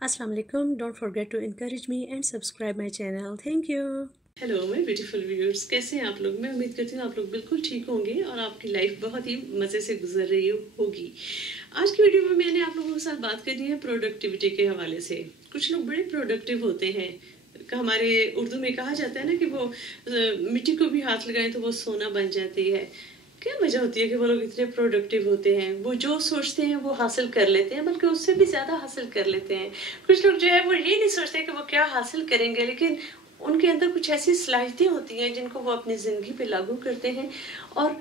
Assalamu alaikum. Don't forget to encourage me and subscribe my channel. Thank you. Hello my beautiful viewers, कैसे हैं आप लोग। मैं उम्मीद करती हूँ आप लोग बिल्कुल ठीक होंगे और आपकी लाइफ बहुत ही मज़े से गुजर रही होगी। आज की वीडियो में मैंने आप लोगों के साथ बात करनी है प्रोडक्टिविटी के हवाले से। कुछ लोग बड़े प्रोडक्टिव होते हैं। हमारे उर्दू में कहा जाता है ना कि वो मिट्टी को भी हाथ लगाएं तो वो सोना बन जाती है। क्या वजह होती है कि वो लोग इतने प्रोडक्टिव होते हैं? वो जो सोचते हैं वो हासिल कर लेते हैं, बल्कि उससे भी ज़्यादा हासिल कर लेते हैं। कुछ लोग जो है वो ये नहीं सोचते कि वो क्या हासिल करेंगे, लेकिन उनके अंदर कुछ ऐसी सलाहियतें होती हैं जिनको वो अपनी ज़िंदगी पे लागू करते हैं और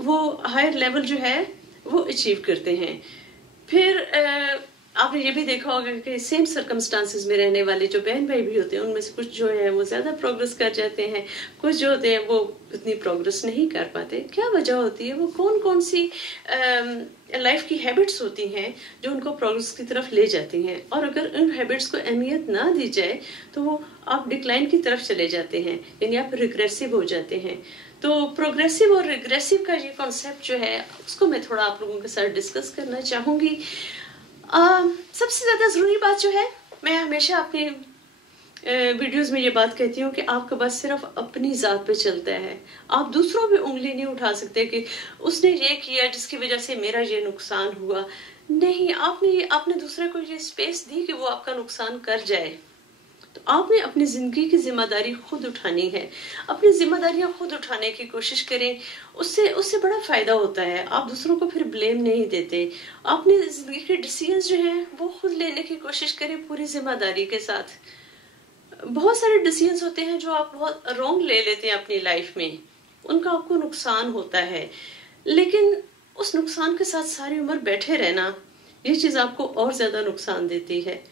वो हायर लेवल जो है वो अचीव करते हैं। फिर आपने ये भी देखा होगा कि सेम सर्कमस्टांसिस में रहने वाले जो बहन भाई भी होते हैं, उनमें से कुछ जो है वो ज़्यादा प्रोग्रेस कर जाते हैं, कुछ जो होते हैं वो इतनी प्रोग्रेस नहीं कर पाते। क्या वजह होती है? वो कौन कौन सी लाइफ की हैबिट्स होती हैं जो उनको प्रोग्रेस की तरफ ले जाती हैं, और अगर उन हैबिट्स को अहमियत ना दी जाए तो वो आप डिक्लाइन की तरफ चले जाते हैं, यानी आप रिग्रेसिव हो जाते हैं। तो प्रोग्रेसिव और रिग्रेसिव का ये कॉन्सेप्ट जो है उसको मैं थोड़ा आप लोगों के साथ डिस्कस करना चाहूँगी। सबसे ज़्यादा ज़रूरी बात जो है, मैं हमेशा अपनी वीडियोस में ये बात कहती हूँ कि आपका बस सिर्फ अपनी ज़ात पे चलता है। आप दूसरों पे उंगली नहीं उठा सकते कि उसने ये किया जिसकी वजह से मेरा ये नुकसान हुआ। नहीं, आपने दूसरे को ये स्पेस दी कि वो आपका नुकसान कर जाए। तो आपने अपनी ज़िंदगी की जिम्मेदारी खुद उठानी है। अपनी जिम्मेदारियां खुद उठाने की कोशिश करें, उससे बड़ा फ़ायदा होता है। आप दूसरों को फिर ब्लेम नहीं देते। अपनी ज़िंदगी के डिसीजंस जो हैं वो खुद लेने की कोशिश करें पूरी जिम्मेदारी के साथ। बहुत सारे डिसीजंस होते हैं जो आप बहुत रॉन्ग ले लेते हैं अपनी लाइफ में, उनका आपको नुकसान होता है, लेकिन उस नुकसान के साथ सारी उम्र बैठे रहना, ये चीज़ आपको और ज़्यादा नुकसान देती है।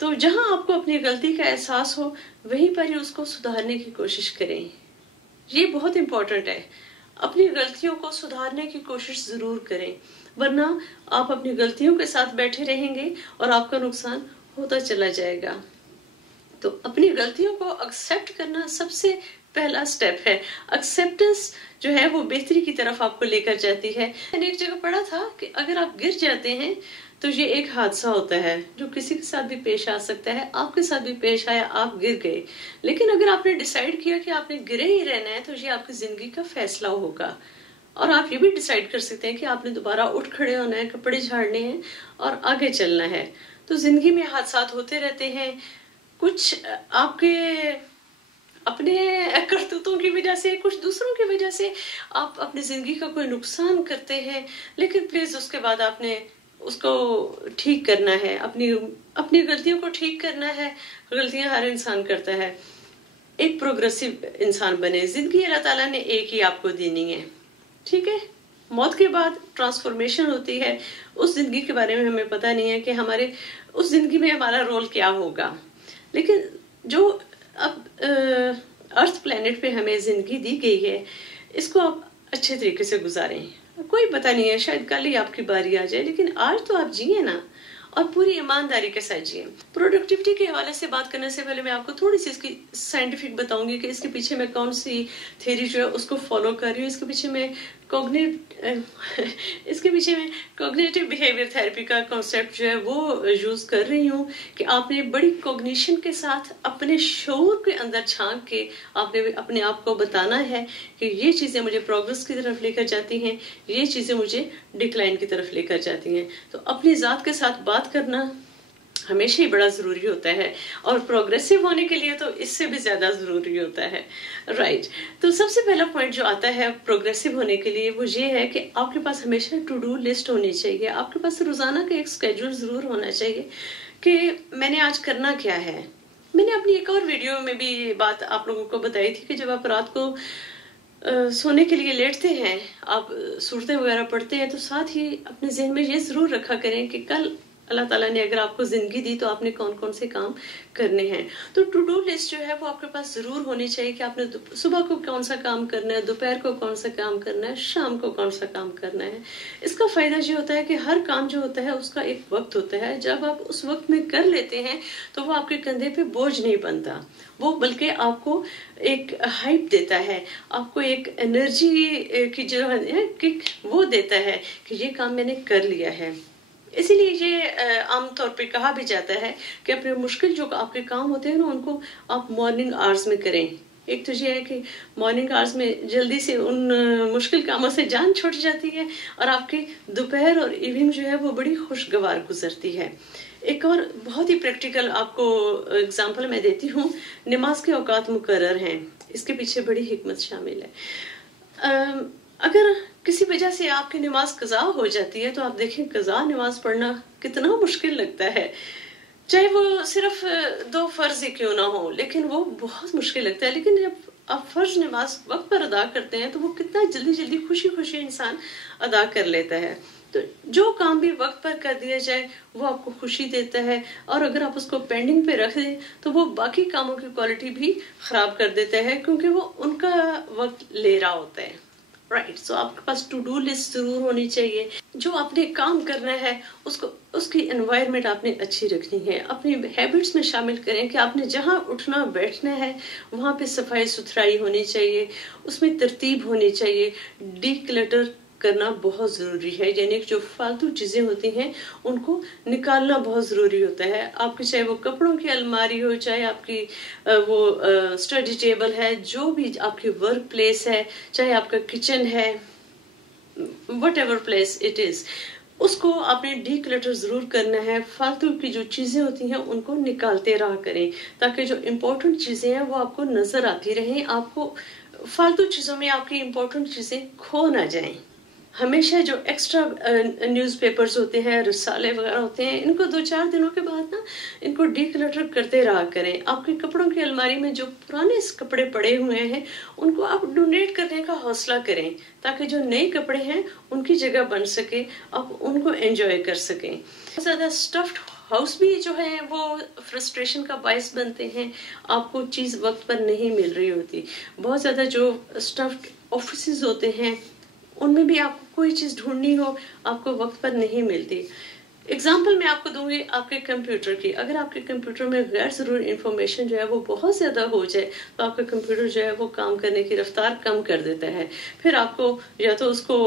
तो जहां आपको अपनी गलती का एहसास हो वहीं पर ही उसको सुधारने की कोशिश करें। ये बहुत इंपॉर्टेंट है। अपनी गलतियों को सुधारने की कोशिश जरूर करें, वरना आप अपनी गलतियों के साथ बैठे रहेंगे और आपका नुकसान होता चला जाएगा। तो अपनी गलतियों को एक्सेप्ट करना सबसे पहला स्टेप है। एक्सेप्टेंस जो है वो बेहतरी की तरफ आपको लेकर जाती है। मैंने एक जगह पढ़ा था कि अगर आप गिर जाते हैं तो ये एक हादसा होता है जो किसी के साथ भी पेश आ सकता है। आपके साथ भी पेश आया, आप गिर गए, लेकिन अगर आपने डिसाइड किया कि आपने गिरे ही रहना है तो ये आपकी जिंदगी का फैसला होगा। और आप ये भी डिसाइड कर सकते हैं कि आपने दोबारा उठ खड़े होना है, कपड़े झाड़ने हैं और आगे चलना है। तो जिंदगी में हादसात होते रहते हैं। कुछ आपके अपने करतूतों की वजह से, कुछ दूसरों की वजह से आप अपनी जिंदगी का कोई नुकसान करते हैं, लेकिन प्लीज उसके बाद आपने उसको ठीक करना है। अपनी गलतियों को ठीक करना है। गलतियां हर इंसान करता है। एक प्रोग्रेसिव इंसान बने। जिंदगी अल्लाह ताला ने एक ही आपको देनी है, ठीक है। मौत के बाद ट्रांसफॉर्मेशन होती है। उस जिंदगी के बारे में हमें पता नहीं है कि हमारे उस जिंदगी में हमारा रोल क्या होगा, लेकिन जो अब अर्थ प्लेनेट पे हमें जिंदगी दी गई है, इसको आप अच्छे तरीके से गुजारें। कोई पता नहीं है, शायद कल ही आपकी बारी आ जाए, लेकिन आज तो आप जिए ना, और पूरी ईमानदारी के साथ जिए। प्रोडक्टिविटी के हवाले से बात करने से पहले मैं आपको थोड़ी सी इसकी साइंटिफिक बताऊंगी कि इसके पीछे मैं कौन सी थ्योरी जो है उसको फॉलो कर रही हूँ। इसके पीछे मैं कॉग्निटिव बिहेवियर थेरेपी का कॉन्सेप्ट जो है वो यूज कर रही हूँ कि आपने बड़ी कॉग्निशन के साथ अपने शऊर के अंदर झांक के आपने अपने आप को बताना है कि ये चीजें मुझे प्रोग्रेस की तरफ लेकर जाती हैं, ये चीजें मुझे डिक्लाइन की तरफ लेकर जाती हैं। तो अपनी जात के साथ बात करना हमेशा ही बड़ा जरूरी होता है, और प्रोग्रेसिव होने के लिए तो इससे भी ज्यादा जरूरी होता है, राइट। तो सबसे पहला पॉइंट जो आता है प्रोग्रेसिव होने के लिए वो ये है कि आपके पास हमेशा टू डू लिस्ट होनी चाहिए। आपके पास रोजाना का एक स्केड्यूल जरूर होना चाहिए कि मैंने आज करना क्या है। मैंने अपनी एक और वीडियो में भी ये बात आप लोगों को बताई थी कि जब आप रात को सोने के लिए लेटते हैं, आप सूरतें वगैरह पढ़ते हैं, तो साथ ही अपने ज़हन में ये जरूर रखा करें कि कल अल्लाह ताला ने अगर आपको जिंदगी दी तो आपने कौन कौन से काम करने हैं। तो टू डू लिस्ट जो है वो आपके पास जरूर होनी चाहिए कि आपने सुबह को कौन सा काम करना है, दोपहर को कौन सा काम करना है, शाम को कौन सा काम करना है। इसका फायदा ये होता है कि हर काम जो होता है उसका एक वक्त होता है। जब आप उस वक्त में कर लेते हैं तो वो आपके कंधे पे बोझ नहीं बनता, वो बल्कि आपको एक हाइप देता है, आपको एक एनर्जी की जो है किक वो देता है कि ये काम मैंने कर लिया है। اسی لیے یہ عام طور پہ کہا بھی جاتا ہے کہ اپنے مشکل جو آپ کے کام ہوتے ہیں نا ان کو آپ مارننگ آورز میں کریں. ایک تو یہ ہے کہ مارننگ آورز میں جلدی سے ان مشکل کاموں سے جان چھوٹ جاتی ہے اور آپ کی دوپہر اور ایوننگ جو ہے وہ بڑی خوشگوار گزرتی ہے. ایک اور بہت ہی پریکٹیکل آپ کو اگزامپل میں دیتی ہوں. نماز کے اوقات مقرر ہیں، اس کے پیچھے بڑی حکمت شامل ہے. اگر کسی وجہ سے آپ کی نماز قضا ہو جاتی ہے تو آپ دیکھیں قضا نماز پڑھنا کتنا مشکل لگتا ہے، چاہے وہ صرف 2 فرض ہی کیوں نہ ہو، لیکن وہ بہت مشکل لگتا ہے. لیکن جب آپ فرض نماز وقت پر ادا کرتے ہیں تو وہ کتنا جلدی جلدی خوشی خوشی انسان ادا کر لیتا ہے. تو جو کام بھی وقت پر کر دیا جائے وہ آپ کو خوشی دیتا ہے، اور اگر آپ اس کو پینڈنگ پہ رکھ دیں تو وہ باقی کاموں کی کوالٹی بھی خراب کر دیتا ہے، کیونکہ وہ ان کا وقت لے رہا ہوتا ہے. رائٹ. سو آپ کے پاس ٹو ڈو لسٹ ضرور ہونی چاہیے. جو آپ نے کام کرنا ہے اس کی انوائرمنٹ آپ نے اچھی رکھنی ہے. اپنی ہیبٹس میں شامل کریں کہ آپ نے جہاں اٹھنا بیٹھنا ہے وہاں پہ صفائی ستھرائی ہونی چاہیے، اس میں ترتیب ہونی چاہیے. ڈی کلٹر کرنا بہت ضروری ہے، یعنی جو فالتو چیزیں ہوتی ہیں ان کو نکالنا بہت ضروری ہوتا ہے. آپ کی چاہے وہ کپڑوں کی الماری ہو، چاہے آپ کی وہ اسٹڈی ٹیبل ہے، جو بھی آپ کی ورک پلیس ہے، چاہے آپ کا کچن ہے، whatever place it is, اس کو آپ نے ڈی کلٹر ضرور کرنا ہے. فالتو کی جو چیزیں ہوتی ہیں ان کو نکالتے رہا کریں تاکہ جو امپورٹنٹ چیزیں ہیں وہ آپ کو نظر آتی رہیں، آپ کو فالتو چیزوں میں آپ کی امپورٹنٹ چیزیں کھو نہ جائیں. ہمیشہ جو ایکسٹرا نیوز پیپرز ہوتے ہیں، رسالے وغیرہ ہوتے ہیں، ان کو 2-4 دنوں کے بعد نا ان کو ڈی کلٹر کرتے رہا کریں. آپ کے کپڑوں کی الماری میں جو پرانے کپڑے پڑے ہوئے ہیں ان کو آپ ڈونیٹ کرنے کا حوصلہ کریں تاکہ جو نئے کپڑے ہیں ان کی جگہ بن سکے، آپ ان کو انجوائے کر سکیں. بہت زیادہ اسٹفڈ ہاؤس بھی جو ہے وہ فرسٹریشن کا باعث بنتے ہیں. آپ کو چیز وقت پر نہیں مل رہی ہوتی. بہت زیادہ جو اسٹفڈ آفیسز ہوتے ہیں ان میں بھی آپ کو کوئی چیز ڈھونڈنی ہو آپ کو وقت پر نہیں ملتی. اگزامپل میں آپ کو دوں گی آپ کے کمپیوٹر کی. اگر آپ کے کمپیوٹر میں غیر ضروری انفارمیشن جو ہے وہ بہت زیادہ ہو جائے تو آپ کا کمپیوٹر جو ہے وہ کام کرنے کی رفتار کم کر دیتا ہے. پھر آپ کو یا تو اس کو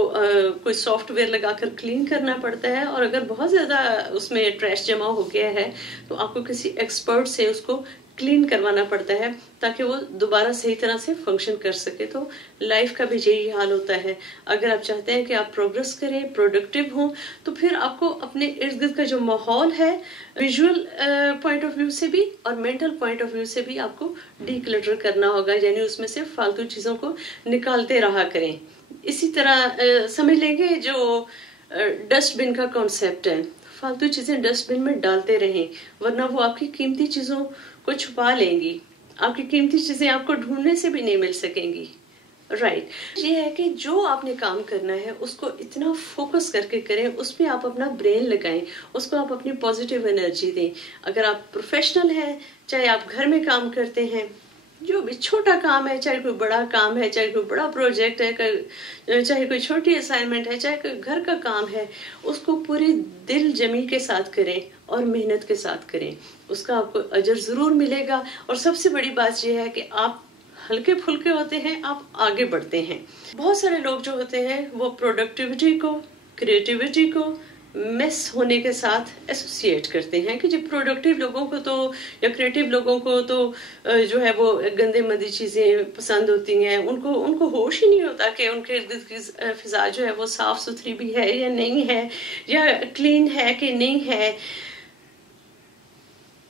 کوئی سافٹ ویئر لگا کر کلین کرنا پڑتا ہے، اور اگر بہت زیادہ اس میں ٹریش جمع ہو گیا ہے تو آپ کو کسی ایکسپرٹ سے اس کو کلین کروانا پڑتا ہے تاکہ وہ دوبارہ صحیح طرح سے فنکشن کر سکے. تو لائف کا بھی یہی حال ہوتا ہے. اگر آپ چاہتے ہیں کہ آپ پروگرس کریں، پروڈکٹیو ہوں، تو پھر آپ کو اپنے ارد گرد کا جو ماحول ہے ویژول پوائنٹ آف ویو سے بھی اور مینٹل پوائنٹ آف ویو سے بھی آپ کو ڈی کلٹر کرنا ہوگا، یعنی اس میں سے فالتو چیزوں کو نکالتے رہا کریں. اسی طرح سمجھ لیں گے جو ڈسٹ بن کا کانسیپٹ ہے، فالتو چیزیں ڈسٹ بن میں ڈالتے رہیں ورنہ وہ آپ کی قیمتی چیزوں کو چھپا لیں گی. آپ کی قیمتی چیزیں آپ کو ڈھونڈنے سے بھی نہیں مل سکیں گی. رائٹ. یہ ہے کہ جو آپ نے کام کرنا ہے اس کو اتنا فوکس کر کے کریں، اس میں آپ اپنا برین لگائیں، اس کو آپ اپنی پازیٹیو انرجی دیں. اگر آپ پروفیشنل ہیں، چاہے آپ گھر میں کام کرتے ہیں، جو بھی چھوٹا کام ہے، چاہے کوئی بڑا کام ہے، چاہے کوئی بڑا پروجیکٹ ہے، چاہے کوئی چھوٹی اسائنمنٹ ہے، چاہے کوئی گھر کا کام ہے، اس کو پوری دل جمی کے ساتھ کریں اور محنت کے ساتھ کریں. اس کا آپ کو اجر ضرور ملے گا. اور سب سے بڑی بات یہ ہے کہ آپ ہلکے پھلکے ہوتے ہیں، آپ آگے بڑھتے ہیں. بہت سارے لوگ جو ہوتے ہیں وہ پروڈکٹیوٹی کو، کریٹیوٹی کو میس ہونے کے ساتھ ایسوسیٹ کرتے ہیں کہ جو پروڈکٹیو لوگوں کو تو یا کریٹیو لوگوں کو تو جو ہے وہ گندے مندی چیزیں پسند ہوتی ہیں. ان کو ہوش ہی نہیں ہوتا کہ ان کے ارد گرد کی فضا جو ہے وہ صاف ستھری بھی ہے یا نہیں ہے، یا کلین ہے کہ نہیں ہے.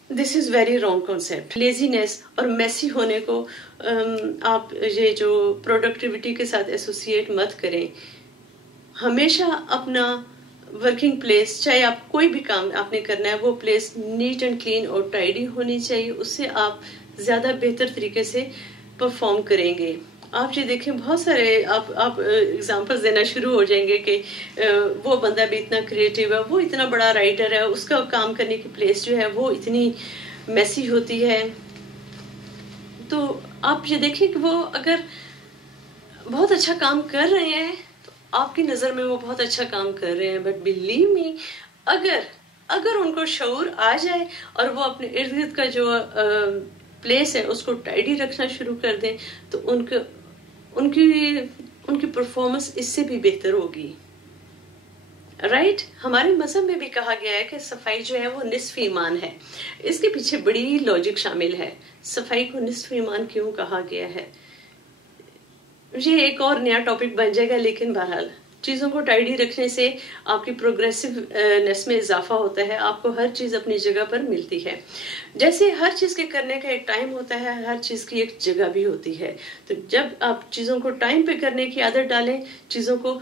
This is very wrong concept. Laziness اور میسی ہونے کو آپ یہ جو پروڈکٹیوٹی کے ساتھ ایسوسیٹ مت کریں. ہمیشہ اپنا ورکنگ پلیس، چاہے آپ کوئی بھی کام آپ نے کرنا ہے، وہ پلیس نیٹ اینڈ کلین اور ٹائڈی ہونی چاہیے. اس سے آپ زیادہ بہتر طریقے سے پرفارم کریں گے. آپ یہ دیکھیں بہت سارے آپ اگزامپلز دینا شروع ہو جائیں گے کہ وہ بندہ بھی اتنا کریٹیو ہے، وہ اتنا بڑا رائٹر ہے، اس کا کام کرنے کی پلیس جو ہے وہ اتنی میسی ہوتی ہے. تو آپ یہ دیکھیں کہ وہ اگر بہت اچھا کام کر رہے ہیں تو آپ کی نظر میں وہ بہت اچھا کام کر رہے ہیں. بٹ بلیو می، اگر ان کو شعور آ جائے اور وہ اپنے ارد گرد کا جو پلیس ہے اس کو ٹائڈی رکھنا شروع کر دیں تو ان کی پرفارمنس اس سے بھی بہتر ہوگی. राइट हमारे मजहब में भी कहा गया है कि सफाई जो है वो निस्फ ईमान है। इसके पीछे बड़ी लॉजिक शामिल है। सफाई को निस्फ ईमान क्यों कहा गया है, ये एक और नया टॉपिक बन जाएगा, लेकिन बहरहाल चीज़ों को टाइडी रखने से आपकी प्रोग्रेसिवनेस में इजाफा होता है, आपको हर चीज़ अपनी जगह पर मिलती है। जैसे हर चीज़ के करने का एक टाइम होता है, हर चीज़ की एक जगह भी होती है। तो जब आप चीज़ों को टाइम पे करने की आदत डालें, चीज़ों को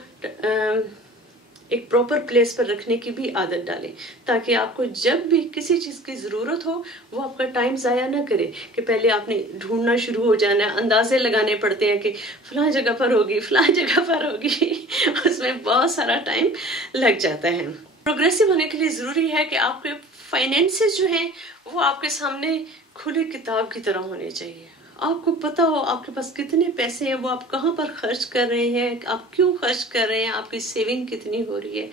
एक प्रॉपर प्लेस पर रखने की भी आदत डालें, ताकि आपको जब भी किसी चीज़ की ज़रूरत हो वो आपका टाइम ज़ाया ना करे कि पहले आपने ढूंढना शुरू हो जाना है, अंदाजे लगाने पड़ते हैं कि फलां जगह पर होगी, फलां जगह पर होगी उसमें बहुत सारा टाइम लग जाता है। प्रोग्रेसिव होने के लिए ज़रूरी है कि आपके फाइनेंसेस जो हैं वो आपके सामने खुली किताब की तरह होने चाहिए। आपको पता हो आपके पास कितने पैसे हैं, वो आप कहाँ पर खर्च कर रहे हैं, आप क्यों खर्च कर रहे हैं, आपकी सेविंग कितनी हो रही है,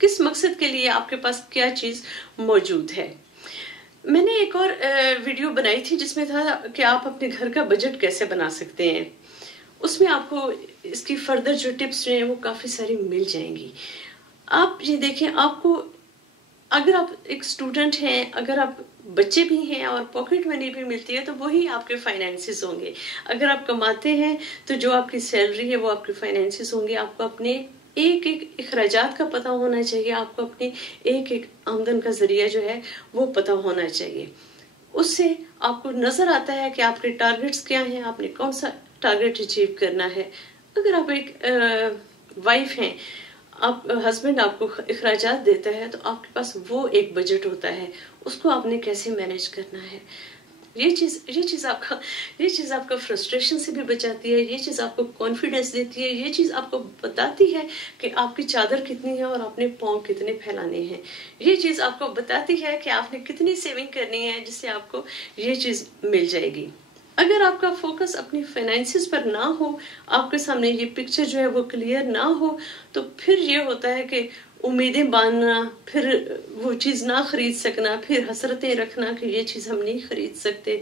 किस मकसद के लिए आपके पास क्या चीज़ मौजूद है। मैंने एक और वीडियो बनाई थी जिसमें था कि आप अपने घर का बजट कैसे बना सकते हैं। उसमें आपको इसकी फर्दर जो टिप्स जो हैं वो काफ़ी सारी मिल जाएंगी। आप ये देखें, आपको अगर आप एक स्टूडेंट हैं, अगर आप बच्चे भी हैं और पॉकेट मनी भी मिलती है, तो वही आपके फाइनेंसेस होंगे। अगर आप कमाते हैं तो जो आपकी सैलरी है वो आपके फाइनेंसेस होंगे। आपको अपने एक एक अखराजात का पता होना चाहिए, आपको अपने एक एक आमदन का जरिया जो है वो पता होना चाहिए। उससे आपको नजर आता है कि आपके टारगेट्स क्या हैं, आपने कौन सा टारगेट अचीव करना है। अगर आप एक वाइफ हैं, आप हस्बैंड आपको अखराजात देता है, तो आपके पास वो एक बजट होता है, उसको आपने कैसे मैनेज करना है। ये चीज़ आपका फ्रस्ट्रेशन से भी बचाती है, ये चीज़ आपको कॉन्फिडेंस देती है, ये चीज़ आपको बताती है कि आपकी चादर कितनी है और आपने पाँव कितने फैलाने हैं। ये चीज़ आपको बताती है कि आपने कितनी सेविंग करनी है, जिससे आपको ये चीज़ मिल जाएगी। अगर आपका फोकस अपनी फाइनेंसेस पर ना हो, आपके सामने ये पिक्चर जो है वो क्लियर ना हो, तो फिर ये होता है कि उम्मीदें बांधना, फिर वो चीज़ ना खरीद सकना, फिर हसरतें रखना कि ये चीज़ हम नहीं खरीद सकते।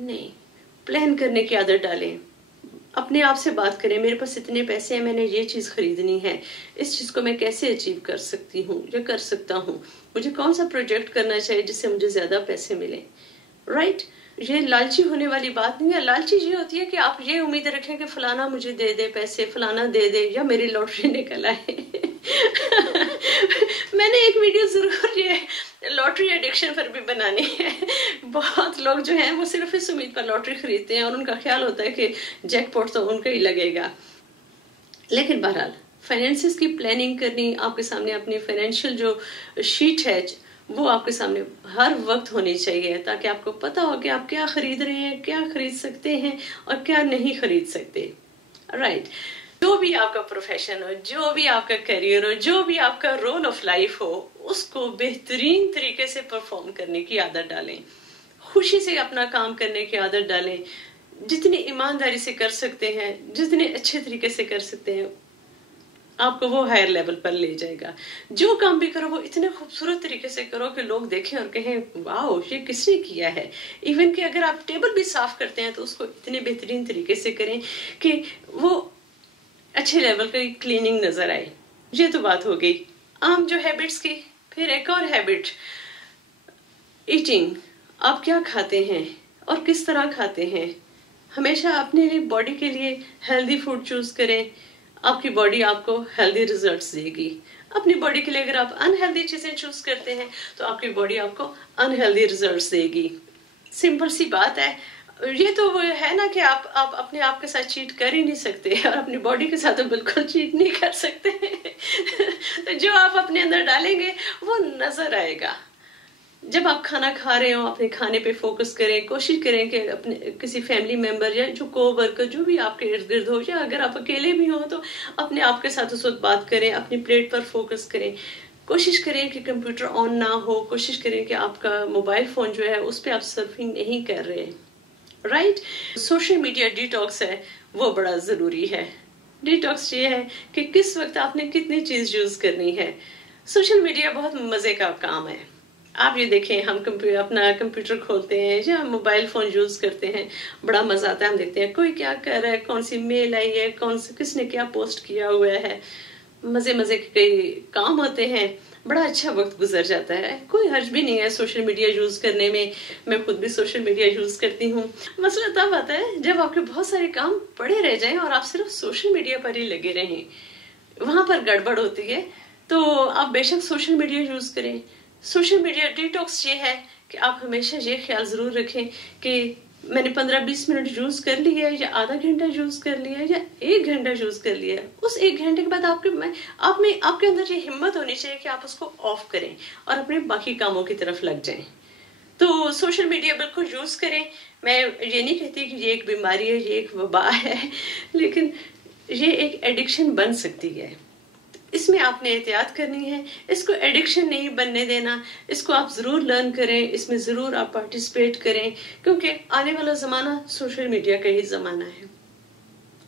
नहीं, प्लान करने की आदत डालें। अपने आप से बात करें, मेरे पास इतने पैसे हैं, मैंने ये चीज़ खरीदनी है, इस चीज़ को मैं कैसे अचीव कर सकती हूँ या कर सकता हूँ, मुझे कौन सा प्रोजेक्ट करना चाहिए जिससे मुझे ज़्यादा पैसे मिलें। राइट ये लालची होने वाली बात नहीं है। लालची ये होती है कि आप ये उम्मीद रखें कि फलाना मुझे दे दे पैसे, फलाना दे दे, या मेरी लॉटरी निकल आए। मैंने एक वीडियो जरूर ये लॉटरी एडिक्शन पर भी बनानी है। बहुत लोग जो हैं वो सिर्फ इस उम्मीद पर लॉटरी खरीदते हैं और उनका ख्याल होता है कि जैकपॉट तो उनका ही लगेगा। लेकिन बहरहाल फाइनेंसेस की प्लानिंग करनी, आपके सामने अपनी फाइनेंशियल जो शीट है वो आपके सामने हर वक्त होनी चाहिए, ताकि आपको पता हो कि आप क्या खरीद रहे हैं, क्या खरीद सकते हैं और क्या नहीं खरीद सकते। राइट जो भी आपका प्रोफेशन हो, जो भी आपका करियर हो, जो भी आपका रोल ऑफ लाइफ हो, उसको बेहतरीन तरीके से परफॉर्म करने की आदत डालें, खुशी से अपना काम करने की आदत डालें। जितनी ईमानदारी से कर सकते हैं, जितने अच्छे तरीके से कर सकते हैं, आपको वो हायर लेवल पर ले जाएगा। जो काम भी करो वो इतने खूबसूरत तरीके से करो कि लोग देखें और कहें वाओ ये किसने किया है। इवन कि अगर आप टेबल भी साफ करते हैं तो उसको इतने बेहतरीन तरीके से करें कि वो अच्छे लेवल की क्लीनिंग नजर आए। ये तो बात हो गई आम जो हैबिट्स की। फिर एक और हैबिट, ईटिंग। आप क्या खाते हैं और किस तरह खाते हैं। हमेशा अपने लिए बॉडी के लिए हेल्दी फूड चूज करें, आपकी बॉडी आपको हेल्दी रिजल्ट्स देगी। अपनी बॉडी के लिए अगर आप अनहेल्दी चीजें चूज करते हैं तो आपकी बॉडी आपको अनहेल्दी रिजल्ट्स देगी। सिंपल सी बात है। ये तो वो है ना कि आप अपने आप के साथ चीट कर ही नहीं सकते और अपनी बॉडी के साथ तो बिल्कुल चीट नहीं कर सकते। तो जो आप अपने अंदर डालेंगे वो नजर आएगा। जब आप खाना खा रहे हो अपने खाने पे फोकस करें, कोशिश करें कि अपने किसी फैमिली मेंबर या जो को-वर्कर जो भी आपके इर्द गिर्द हो, या अगर आप अकेले भी हो तो अपने आप के साथ उस वक्त बात करें, अपनी प्लेट पर फोकस करें। कोशिश करें कि कंप्यूटर ऑन ना हो, कोशिश करें कि आपका मोबाइल फोन जो है उस पर आप सर्फिंग नहीं कर रहे। राइट सोशल मीडिया डिटॉक्स है वो बड़ा जरूरी है। डिटॉक्स ये है कि किस वक्त आपने कितनी चीज यूज करनी है। सोशल मीडिया बहुत मजे का काम है। आप ये देखें, हम अपना कंप्यूटर खोलते हैं या मोबाइल फोन यूज करते हैं, बड़ा मजा आता है। हम देखते हैं कोई क्या कर रहा है, कौन सी मेल आई है, किसने क्या पोस्ट किया हुआ है। मज़े मज़े के कई काम होते हैं, बड़ा अच्छा वक्त गुजर जाता है। कोई हर्ज भी नहीं है सोशल मीडिया यूज़ करने में। मैं खुद भी सोशल मीडिया यूज़ करती हूँ। मसला तब आता है जब आपके बहुत सारे काम पड़े रह जाएं और आप सिर्फ सोशल मीडिया पर ही लगे रहें, वहां पर गड़बड़ होती है। तो आप बेशक सोशल मीडिया यूज़ करें। सोशल मीडिया डिटॉक्स ये है कि आप हमेशा ये ख्याल ज़रूर रखें कि मैंने 15-20 मिनट यूज़ कर लिया है, या आधा घंटा यूज़ कर लिया है, या 1 घंटा यूज़ कर लिया है। उस 1 घंटे के बाद आपके अंदर ये हिम्मत होनी चाहिए कि आप उसको ऑफ करें और अपने बाकी कामों की तरफ लग जाएं। तो सोशल मीडिया बिल्कुल यूज़ करें। मैं ये नहीं कहती कि ये एक बीमारी है, ये एक वबा है, लेकिन ये एक एडिक्शन बन सकती है। इसमें आपने एहतियात करनी है, इसको एडिक्शन नहीं बनने देना। इसको आप ज़रूर लर्न करें, इसमें ज़रूर आप पार्टिसिपेट करें, क्योंकि आने वाला ज़माना सोशल मीडिया का ही ज़माना है।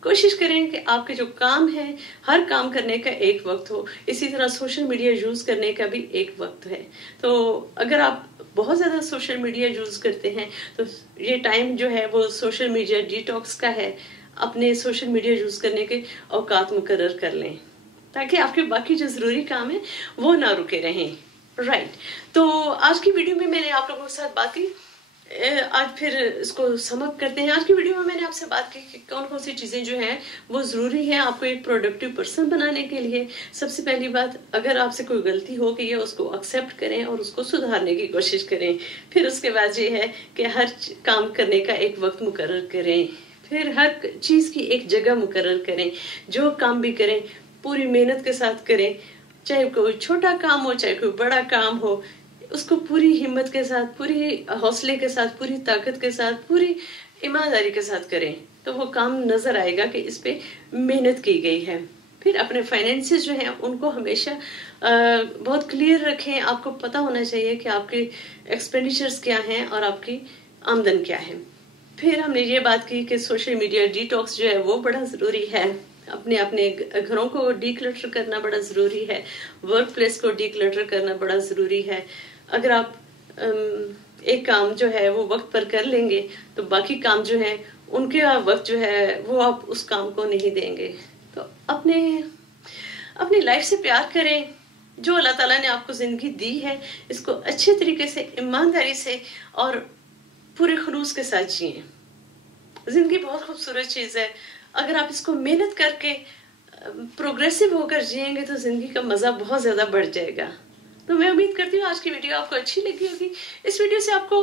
कोशिश करें कि आपके जो काम है, हर काम करने का एक वक्त हो, इसी तरह सोशल मीडिया यूज़ करने का भी एक वक्त है। तो अगर आप बहुत ज़्यादा सोशल मीडिया यूज़ करते हैं तो ये टाइम जो है वो सोशल मीडिया डिटॉक्स का है। अपने सोशल मीडिया यूज़ करने के औकात मुकर्रर कर लें, ताकि आपके बाकी जो ज़रूरी काम है वो ना रुके रहें। राइट। तो आज की वीडियो में मैंने आप लोगों के साथ बात की। आज फिर इसको समअप करते हैं। आज की वीडियो में मैंने आपसे बात की कि कौन कौन सी चीज़ें जो हैं वो ज़रूरी हैं आपको एक प्रोडक्टिव पर्सन बनाने के लिए। सबसे पहली बात, अगर आपसे कोई गलती हो गई है उसको एक्सेप्ट करें और उसको सुधारने की कोशिश करें। फिर उसके बाद ये है कि हर काम करने का एक वक्त मुकर्रर करें। फिर हर चीज़ की एक जगह मुकर्रर करें। जो काम भी करें पूरी मेहनत के साथ करें, चाहे कोई छोटा काम हो चाहे कोई बड़ा काम हो, उसको पूरी हिम्मत के साथ, पूरी हौसले के साथ, पूरी ताकत के साथ, पूरी ईमानदारी के साथ करें तो वो काम नजर आएगा कि इस पे मेहनत की गई है। फिर अपने फाइनेंसेस जो हैं उनको हमेशा बहुत क्लियर रखें। आपको पता होना चाहिए कि आपके एक्सपेंडिचर्स क्या हैं और आपकी आमदन क्या है। फिर हमने ये बात की कि सोशल मीडिया डिटॉक्स जो है वो बड़ा ज़रूरी है। अपने घरों को डीक्लटर करना बड़ा ज़रूरी है। वर्क प्लेस को डीक्लटर करना बड़ा ज़रूरी है। अगर आप एक काम जो है वो वक्त पर कर लेंगे तो बाकी काम जो है उनके वक्त जो है वो आप उस काम को नहीं देंगे। तो अपनी लाइफ से प्यार करें। जो अल्लाह ताला ने आपको ज़िंदगी दी है इसको अच्छे तरीके से, ईमानदारी से और पूरे खुलूस के साथ जिएं। ज़िंदगी बहुत खूबसूरत चीज़ है। अगर आप इसको मेहनत करके प्रोग्रेसिव होकर जिएंगे तो जिंदगी का मजा बहुत ज्यादा बढ़ जाएगा। तो मैं उम्मीद करती हूँ आज की वीडियो आपको अच्छी लगी होगी। इस वीडियो से आपको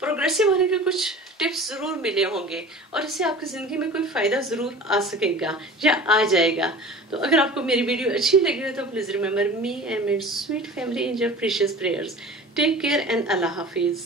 प्रोग्रेसिव होने के कुछ टिप्स जरूर मिले होंगे और इससे आपकी जिंदगी में कोई फायदा जरूर आ सकेगा या आ जाएगा। तो अगर आपको मेरी वीडियो अच्छी लगी हो तो please remember me and my sweet family in your precious prayers. Take care and अल्लाह हाफिज।